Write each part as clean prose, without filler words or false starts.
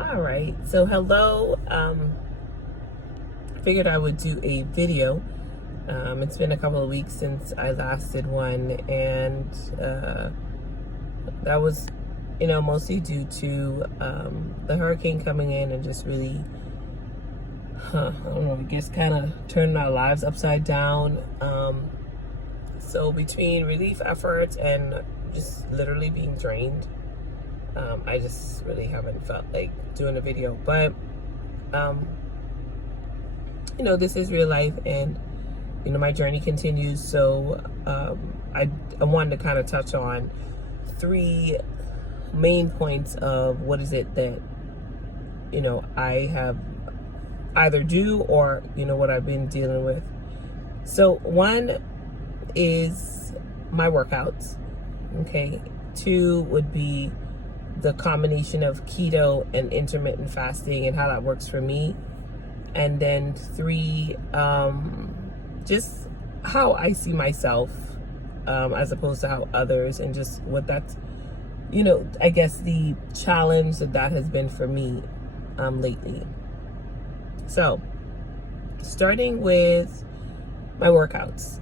All right, so hello. I figured I would do a video. It's been a couple of weeks since I last did one, and that was, mostly due to the hurricane coming in and just really, I don't know, I guess kind of turning our lives upside down. So between relief efforts and just literally being drained, I just really haven't felt like doing a video, but this is real life, and my journey continues. So I wanted to kind of touch on three main points of what is it that I have either do or what I've been dealing with. So one is my workouts. Okay, two would be the combination of keto and intermittent fasting and how that works for me. And then three, just how I see myself as opposed to how others, and just what that's, I guess the challenge that has been for me lately. So, starting with my workouts.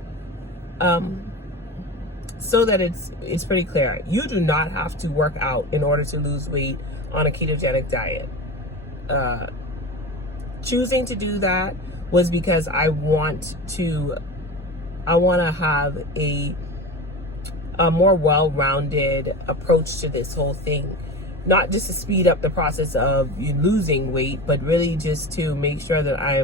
So that it's pretty clear. You do not have to work out in order to lose weight on a ketogenic diet. Choosing to do that was because I want to have a more well-rounded approach to this whole thing. Not just to speed up the process of you losing weight, but really just to make sure that I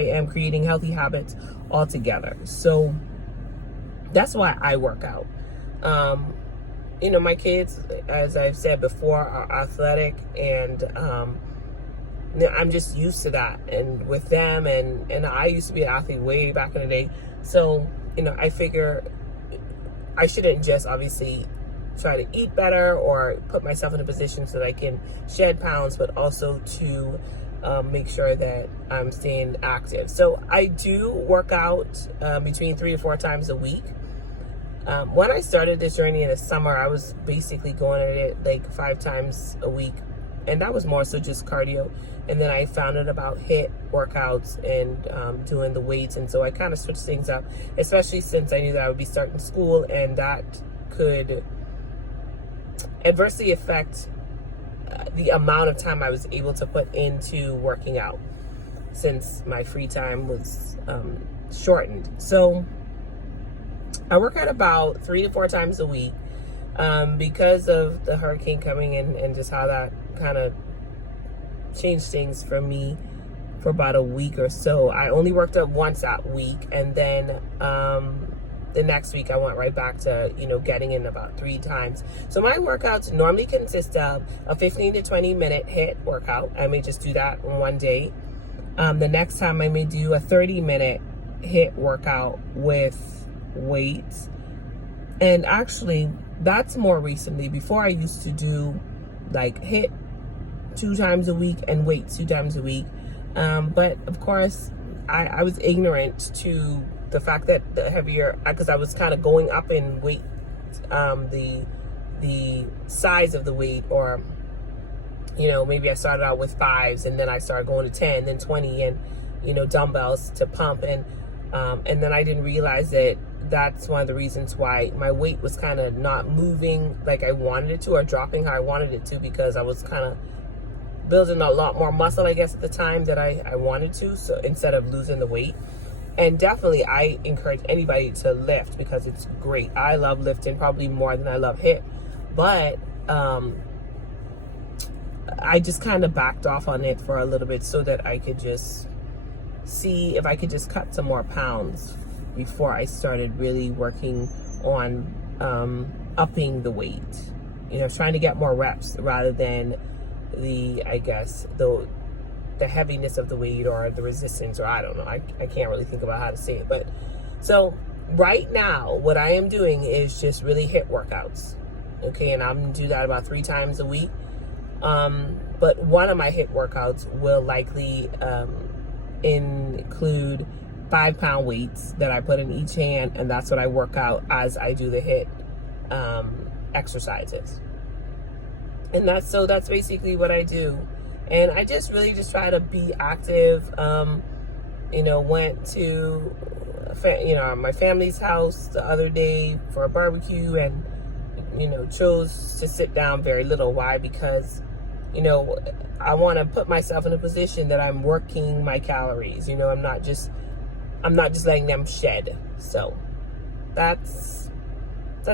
am creating healthy habits altogether. So that's why I work out. My kids, as I've said before, are athletic, and I'm just used to that. And with them, and I used to be an athlete way back in the day. So, I figure I shouldn't just obviously try to eat better or put myself in a position so that I can shed pounds, but also to make sure that I'm staying active. So I do work out between 3 to 4 times a week. When I started this journey in the summer, I was basically going at it like 5 times a week, and that was more so just cardio. And then I found out about HIIT workouts and doing the weights, and so I kind of switched things up, especially since I knew that I would be starting school, and that could adversely affect the amount of time I was able to put into working out, since my free time was shortened. So I work out about 3 to 4 times a week because of the hurricane coming in and just how that kind of changed things for me for about a week or so. I only worked out once that week, and then the next week I went right back to getting in about 3 times. So my workouts normally consist of a 15 to 20 minute HIIT workout. I may just do that on one day. The next time I may do a 30-minute HIIT workout with weights. And actually, that's more recently. Before, I used to do like HIIT 2 times a week and weights 2 times a week. But of course, I was ignorant to the fact that the heavier, because I was kind of going up in weight, the size of the weight, or maybe I started out with 5s, and then I started going to 10, then 20, and dumbbells to pump, and then I didn't realize that that's one of the reasons why my weight was kind of not moving like I wanted it to, or dropping how I wanted it to, because I was kind of building a lot more muscle, I guess, at the time that I wanted to, so instead of losing the weight. And definitely, I encourage anybody to lift, because it's great. I love lifting probably more than I love HIIT, but I just kind of backed off on it for a little bit so that I could just see if I could just cut some more pounds before I started really working on upping the weight. Trying to get more reps rather than the heaviness of the weight, or the resistance, or I don't know. I can't really think about how to say it. But so right now, what I am doing is just really HIIT workouts. Okay, and I'm going to do that about 3 times a week. But one of my HIIT workouts will likely include 5-pound weights that I put in each hand, and that's what I work out as I do the HIIT exercises. And that's basically what I do. And I just really just try to be active. Went to my family's house the other day for a barbecue, and chose to sit down very little. Why? Because I want to put myself in a position that I'm working my calories. I'm not just letting them shed. So that's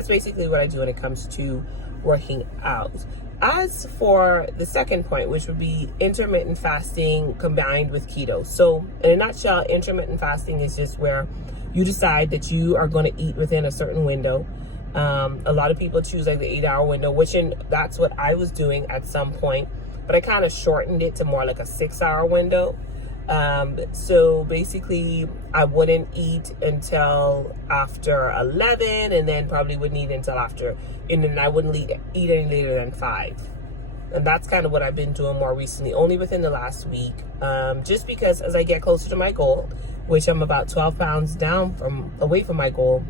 basically what I do when it comes to working out. As for the second point, which would be intermittent fasting combined with keto. So in a nutshell, intermittent fasting is just where you decide that you are going to eat within a certain window. A lot of people choose like the 8-hour window, that's what I was doing at some point, but I kind of shortened it to more like a 6-hour window. So basically I wouldn't eat until after 11, and then probably wouldn't eat until after, and then I wouldn't eat any later than 5. And that's kind of what I've been doing more recently, only within the last week. Just because as I get closer to my goal, which I'm about 12 pounds away from my goal,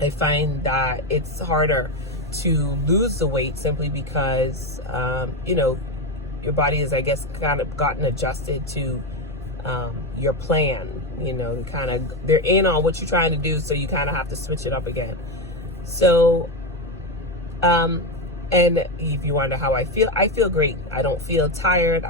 I find that it's harder to lose the weight simply because, your body is, I guess, kind of gotten adjusted to your plan. They're in on what you're trying to do, so you kind of have to switch it up again. So, and if you wonder how I feel great. I don't feel tired.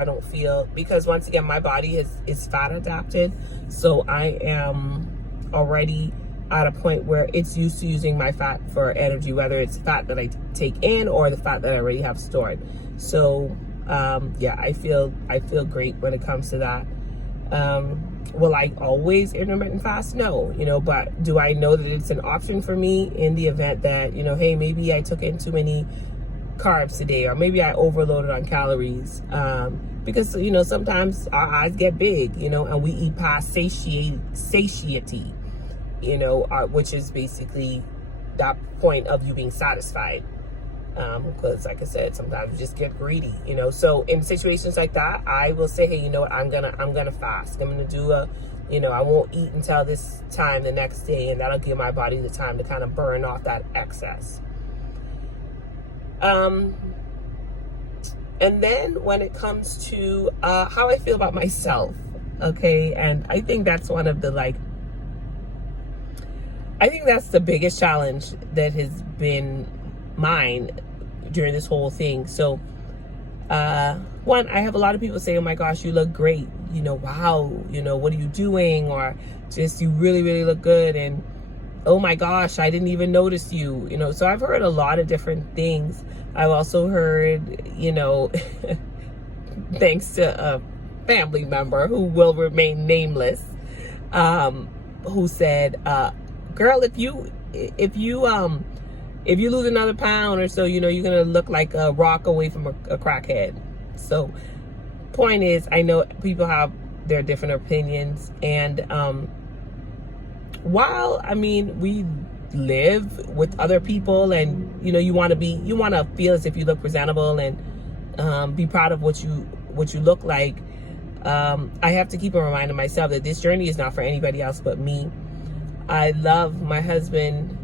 Because once again, my body is fat adapted. So I am already at a point where it's used to using my fat for energy, whether it's fat that I take in or the fat that I already have stored. So, I feel great when it comes to that. Will I always intermittent fast? No, but do I know that it's an option for me in the event that, hey, maybe I took in too many carbs today, or maybe I overloaded on calories, because, sometimes our eyes get big, and we eat past satiety, which is basically that point of you being satisfied. Because like I said, sometimes you just get greedy, so in situations like that, I will say, hey, you know what, I'm gonna fast. I'm gonna do I won't eat until this time the next day, and that'll give my body the time to kind of burn off that excess. And then when it comes to how I feel about myself, okay, and I think that's one of the I think that's the biggest challenge that has been mine during this whole thing. So one, I have a lot of people say, oh my gosh, you look great, wow, what are you doing, or just, you really, really look good, and oh my gosh, I didn't even notice you, so I've heard a lot of different things. I've also heard, thanks to a family member who will remain nameless, who said, girl, if you lose another pound or so, you're gonna look like a rock away from a crackhead. So point is, I know people have their different opinions, and while we live with other people, and you want to feel as if you look presentable, and be proud of what you look like, I have to keep reminding myself that this journey is not for anybody else but me. I love my husband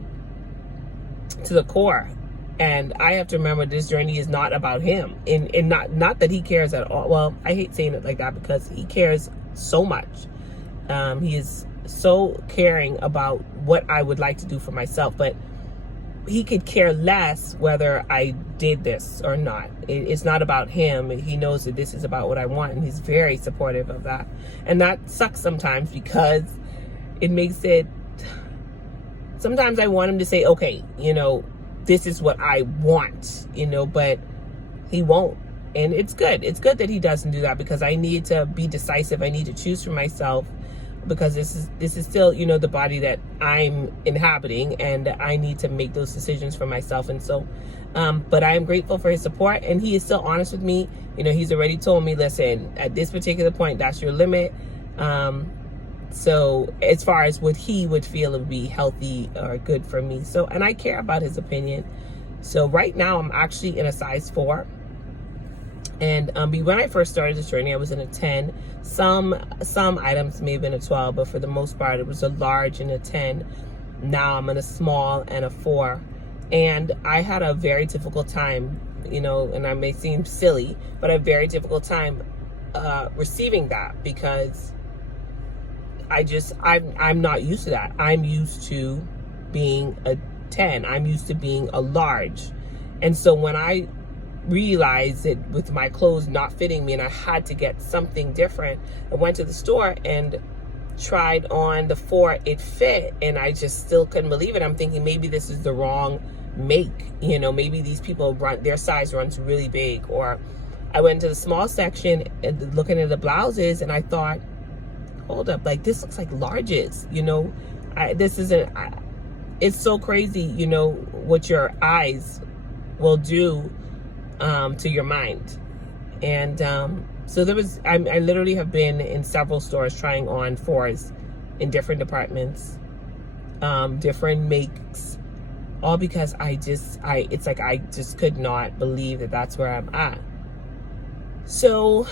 to the core, and I have to remember this journey is not about him, and not that he cares at all. Well, I hate saying it like that, because he cares so much. He is so caring about what I would like to do for myself, but he could care less whether I did this or not. It's not about him. He knows that this is about what I want, and he's very supportive of that. And that sucks sometimes, because it makes it, sometimes I want him to say, okay, this is what I want, but he won't. And it's good. It's good that he doesn't do that, because I need to be decisive. I need to choose for myself, because this is still, the body that I'm inhabiting, and I need to make those decisions for myself. And so, but I am grateful for his support, and he is still honest with me. He's already told me, listen, at this particular point, that's your limit. So as far as what he would feel would be healthy or good for me. So, and I care about his opinion. So right now I'm actually in a size 4. And when I first started this journey, I was in a 10. Some items may have been a 12, but for the most part, it was a large and a 10. Now I'm in a small and a 4. And I had a very difficult time and I may seem silly, but I have a very difficult time receiving that, because I'm not used to that. I'm used to being a 10. I'm used to being a large. And so when I realized that with my clothes not fitting me and I had to get something different, I went to the store and tried on the 4. It fit, and I just still couldn't believe it. I'm thinking maybe this is the wrong make. Maybe these people their size runs really big. Or I went to the small section and looking at the blouses, and I thought, hold up, like this looks like larges. This isn't. It's so crazy, what your eyes will do to your mind. And so I literally have been in several stores trying on 4s in different departments, different makes, all because it's like I just could not believe that that's where I'm at. So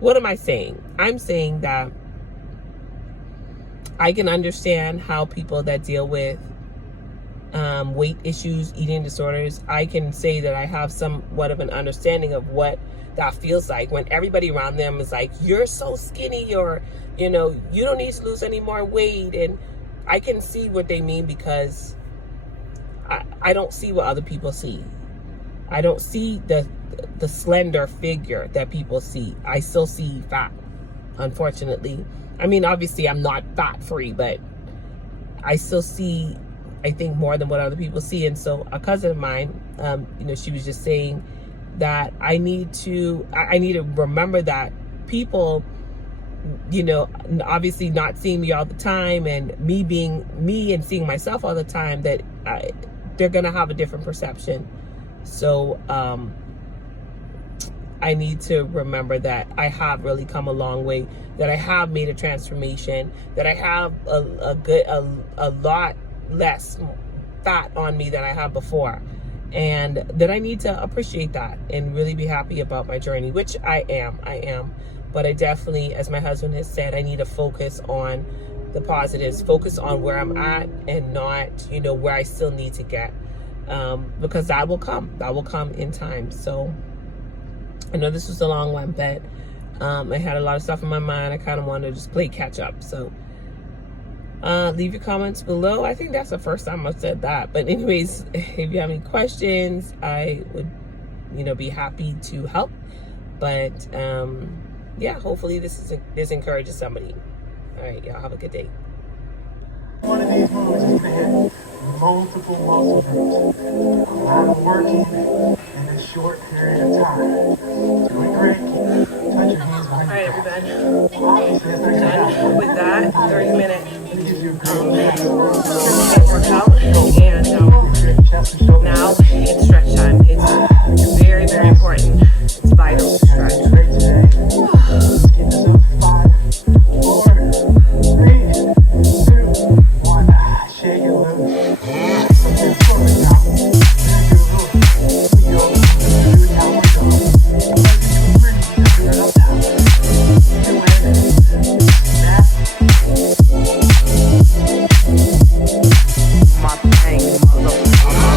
what am I saying? I'm saying that I can understand how people that deal with weight issues, eating disorders, I can say that I have somewhat of an understanding of what that feels like when everybody around them is like, you're so skinny, or, you don't need to lose any more weight. And I can see what they mean, because I don't see what other people see. I don't see the slender figure that people see. I still see fat, unfortunately. I mean, obviously I'm not fat free, but I still see, I think, more than what other people see. And so a cousin of mine, she was just saying that I need to remember that people, obviously not seeing me all the time, and me being me and seeing myself all the time, that they're going to have a different perception. So I need to remember that I have really come a long way, that I have made a transformation, that I have a lot less fat on me than I have before, and that I need to appreciate that and really be happy about my journey, which I am. But I definitely, as my husband has said, I need to focus on the positives, focus on where I'm at, and not, where I still need to get, because that will come in time. So I know this was a long one, but I had a lot of stuff in my mind. I kind of wanted to just play catch up. So leave your comments below. I think that's the first time I've said that. But anyways, if you have any questions, I would, be happy to help. But yeah, hopefully this encourages somebody. All right, y'all have a good day. One of these moves is gonna hit multiple muscle groups. A lot of working in a short period of time. Doing great. Touch your hands behind your back. All right, everybody. Obviously, that's not gonna happen. Done with that 30-minute It gives you a great workout, and now it's stretch time. It's very, very important. It's vital to stretch. Great today. Let's get this up. 5, 4, 3, 2, 1. Shake it loose. Okay, forward now. Do a little yoga. Do a downward dog. Let's do it up now. Do it. Snap. My thing, motherfucker.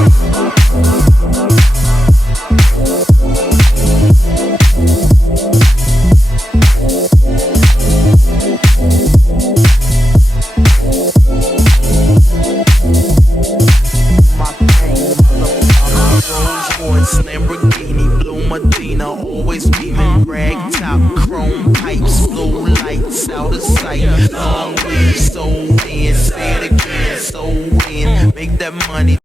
Lamborghini, blue Medina, always beaming, rag top, chrome pipes, blue lights out of sight, long way, so in, say it again, so in, make that money.